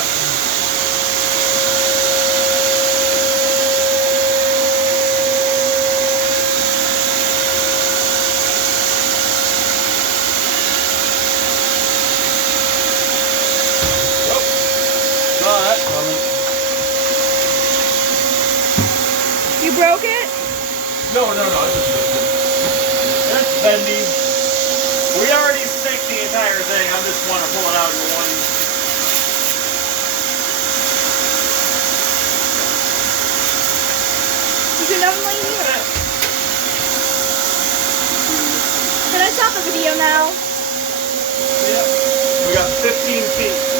that. Oh, saw that coming. You broke it? No, it's just lifted. It's bendy. We already stick the entire thing. I just want to pull it out in one. You can definitely hear it. Can I stop the video now? Yeah. We got 15 feet.